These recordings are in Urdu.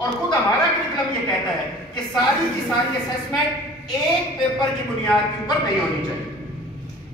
اور خود ہمارا کریکلم یہ کہتا ہے کہ ساری کی ساری اسیسمنٹ ایک پیپر کی بنیاد کے اوپر نہیں ہونی چاہیے.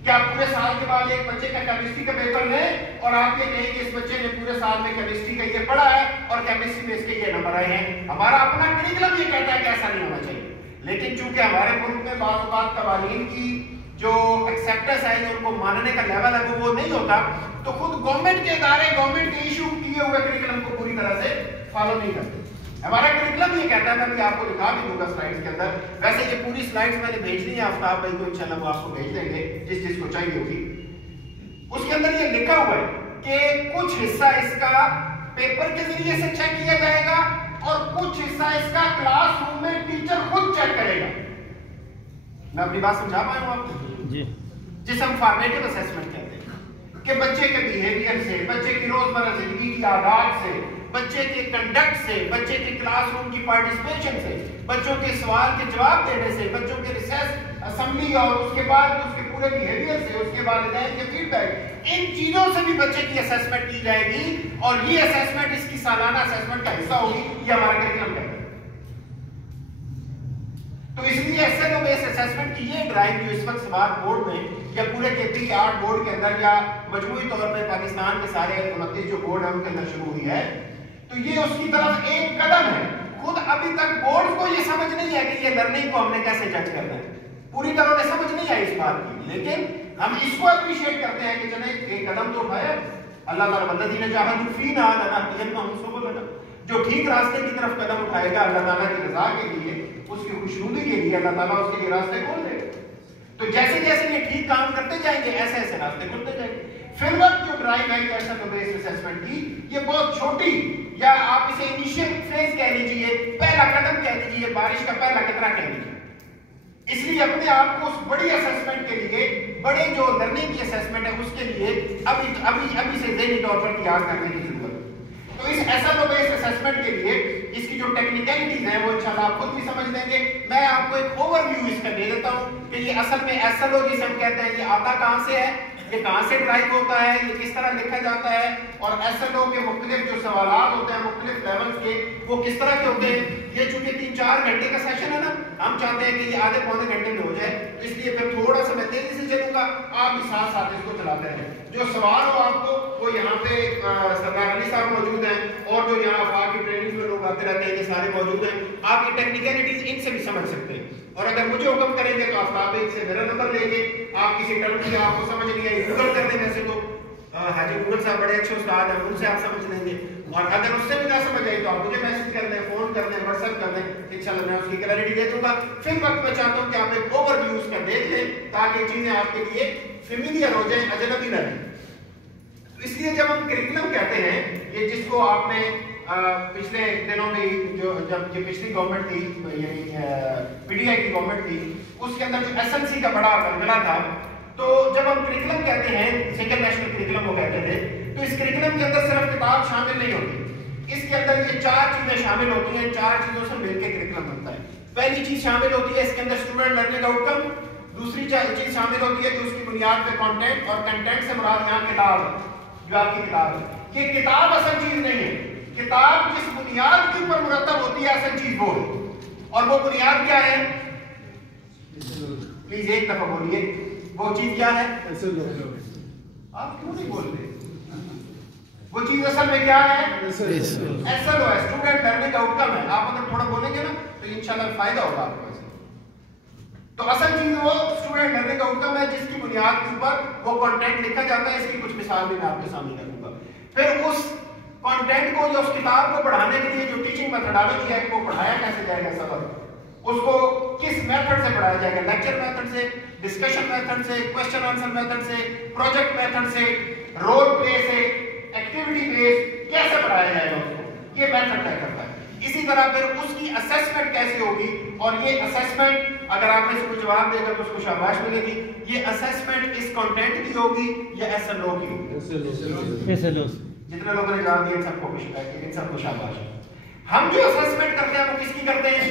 کہ آپ پورے سال کے بعد ایک بچے کا کیمسٹری کا پیپر لیں اور آپ یہ کہیں کہ اس بچے نے پورے سال میں کیمسٹری کا یہ پڑھا ہے اور کیمسٹری میں اس کے یہ نمبر آئے ہیں. ہمارا اپنا کریکلم یہ کہتا ہے کہ ایسا نہیں ہونا چاہیے. لیکن چونکہ ہمارے ملک میں بعض اوقات قوانین کی جو ایکسیپٹنس ہے جو ان کو ماننے کا لیول ہے وہ نہیں ہوتا, تو خود گورنمنٹ کے ادارے گورنمنٹ کے ایشو کیے ہوئے کریکلم کو پوری طرح سے فالو نہیں کرتے. ہمارا کریکلم یہ کہتا ہے, میں بھی آپ کو دکھا بھی دوں گا سلائڈز کے اندر. ویسے یہ پوری سلائڈز میں نے بھیج دی ہیں آفتاب بھائی کو, انشاءاللہ وہ آپ کو بھیج دیں گے جس جس کو چاہیے ہوگی. اس کے اندر یہ لکھا ہوا ہے کہ کچھ حصہ اس کا پیپر کے ذریعے سے چیک کیا جائے گا اور کچھ حصہ اس کا کلاس روم میں ٹیچر خود چیک کرے گا. میں اپنی بات سمجھا پایا ہوں آپ کو جی, جس ہم فارمیٹیو اسیسمنٹ کہتے ہیں کہ بچے کے بیہیویئر سے, بچے کی روزمرہ زندگی کی عادات سے, بچے کے کنڈکٹ سے, بچے کے کلاس روم کی پارٹیسپیشن سے, بچوں کے سوال کے جواب دینے سے, بچوں کے ریسیس اسمبلی اور اس کے بعد اس کے پورے بیہیویئر سے, اس کے والدین کے فیڈ بیک, ان چیزوں سے بھی بچے کی اسیسمنٹ کی جائے گی اور یہ اسیسمنٹ اس کی سالانہ اسیسمنٹ کا حصہ ہوگی. یہ ہمارا کریکلم کہتا ہے. تو اس لیے ایسے تو بیس اسیسمنٹ کی یہ ڈرائیو جو اس وقت سمارٹ بورڈ میں یا پورے کے 8 بورڈ کے اندر یا مجموعی طور پہ پاکستان کے سارے 29 جو بورڈ ہیں ان کے اندر شروع ہوئی ہے, تو یہ اس کی طرف ایک قدم ہے. خود ابھی تک بورڈ کو یہ سمجھ نہیں ہے کہ یہ لرننگ کو ہم نے کیسے جج کرنا ہے, پوری طرح سے سمجھ نہیں آئی اس بات کی. لیکن ہم اس کو اپریشیٹ کرتے ہیں کہ چلیں ایک قدم تو اٹھایا. اللہ تعالیٰ والذین جاہدوا فینا لنہدینہم سبلنا, جو ٹھیک راستے کی طرف قدم اٹھائے گا اللہ تعالیٰ کی رضا کے لیے, اس کی خوشنودی کے لیے, اللہ تعالیٰ اس کے لیے راستے کھول دے گا. تو جیسے جیسے یہ ٹھیک کام کرتے جائیں گے ایسے ایسے راستے کھلتے جائیں گے. فی الوقت جو ڈرائیو ہے ایکشن بیس اسیسمنٹ کی, یہ بہت چھوٹی یا آپ اسے انیشیل فیز کہہ لیجئے, پہلا قدم کہہ لیجئے, بارش کا پہلا قطرہ کہہ لیجئے. اس لیے اپنے آپ کو اس بڑی اسیسمنٹ کے لیے, بڑے جو لرننگ کی اسیسمنٹ ہے اس کے لیے ابھی سے ذہنی طور پر تیار کرنے کی ضرورت ہے. تو اس ایسا بیس اسیسمنٹ کے لیے اس کی جو ٹیکنیکلٹیز ہیں وہ انشاءاللہ آپ خود بھی سمجھ لیں گے. میں آپ کو ایک اوور ویو اس کا دے دیتا ہوں کہ یہ اصل میں SLO جسے ہم کہتے ہیں, یہ آتا کہاں سے ہے, یہ کہاں سے ڈرائیو ہوتا ہے, یہ کس طرح لکھا جاتا ہے, اور SLO کے مختلف جو سوالات ہوتے ہیں مختلف لیولز کے وہ کس طرح کے ہوتے ہیں. یہ چونکہ 3-4 گھنٹے کا سیشن ہے نا, ہم چاہتے ہیں کہ یہ آدھے پونے گھنٹے میں ہو جائے, اس لیے پھر تھوڑا سا میں تیزی سے چلوں گا, آپ بھی ساتھ ساتھ اس کو چلاتے رہیں. جو سوال ہو آپ کو وہ یہاں پہ سردار علی صاحب موجود ہیں, اور جو یہاں افاق کی ٹریننگ میں لوگ آتے رہتے ہیں یہ سارے موجود ہیں. آپ یہ ٹیکنیکلٹیز ان سے بھی سمجھ سکتے ہیں, اور اگر مجھے حکم کریں گے تو آفتاب ایک سے میرا نمبر لے کے آپ کسی ٹرم کی آپ کو سمجھ نہیں آئی گوگل کر دیں. ویسے تو حاجی گوگل صاحب بڑے اچھے استاد ہیں, ان سے آپ سمجھ لیں گے, اور اگر اس سے بھی نہ سمجھ آئی تو آپ مجھے میسج کر دیں, فون کر دیں, واٹس ایپ کر دیں, انشاءاللہ میں اس کی کلیئرٹی دے دوں گا. پھر وقت میں چاہتا ہوں کہ آپ ایک اوور ویو اس کا دیکھ لیں تاکہ چیزیں آپ کے لیے فیملیئر ہو جائیں, اجنبی نہ رہیں. اس لیے جب ہم کریکلم کہتے ہیں, یہ جس کو آپ نے پچھلے دنوں میں جو جب یہ پچھلی گورنمنٹ تھی, یعنی PDI کی گورنمنٹ تھی, اس کے اندر جو SNC کا بڑا گلگلہ تھا, تو جب ہم کریکلم کہتے ہیں, سیکنڈ نیشنل کریکلم وہ کہتے تھے, تو اس کریکلم کے اندر صرف کتاب شامل نہیں ہوتی, اس کے اندر یہ 4 چیزیں شامل ہوتی ہیں, 4 چیزوں سے مل کے کریکلم بنتا ہے. پہلی چیز شامل ہوتی ہے اس کے اندر اسٹوڈنٹ لرننگ آؤٹ کم. دوسری چیز شامل ہوتی ہے کہ اس کی بنیاد پہ کانٹینٹ, اور کنٹینٹ سے مراد یہاں کتاب ہے, جو آپ کی کتاب ہے. یہ کتاب اصل چیز نہیں ہے, کتاب جس بنیاد کے اوپر مرتب ہوتی ہے اصل چیز وہ ہے, اور وہ بنیاد کیا ہے؟ پلیز ایک دفعہ بولیے, وہ چیز کیا ہے؟ آپ کیوں نہیں بول رہے؟ وہ چیز اصل میں کیا ہے؟ SLO ہے, اسٹوڈنٹ لرننگ آؤٹ کم ہے. آپ اگر تھوڑا بولیں گے نا تو انشاءاللہ فائدہ ہوگا آپ کو. تو اصل چیز وہ اسٹوڈنٹ لرننگ آؤٹ کم ہے جس کی بنیاد کے اوپر وہ کنٹینٹ لکھا جاتا ہے. اس کی کچھ مثال بھی میں آپ کے سامنے رکھوں گا. پھر اس کنٹینٹ کو, جو اس کتاب کو پڑھانے کے لیے جو ٹیچنگ میتھڈالوجی ہے, وہ پڑھایا کیسے جائے گا سبق, اس کو کس میتھڈ سے پڑھایا جائے گا, لیکچر میتھڈ سے, ڈسکشن میتھڈ سے, کوسچن آنسر میتھڈ سے, پروجیکٹ میتھڈ سے, رول پلے سے, ایکٹیویٹی بیس, کیسے پڑھایا جائے گا اس کو, یہ میتھڈ طے کرتا ہے. اسی طرح پھر اس کی اسیسمنٹ کیسے ہوگی, اور یہ اسیسمنٹ اگر آپ نے اس کو جواب دے گا تو اس کو شاباش ملے گی. یہ اسیسمنٹ اس کنٹینٹ کی ہوگی یا SLO کی ہوگی؟ جتنے لوگوں نے جواب دیا ان سب کو شاباش. ہم جو اسیسمنٹ کرتے ہیں وہ کس کی کرتے ہیں؟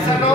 SLO,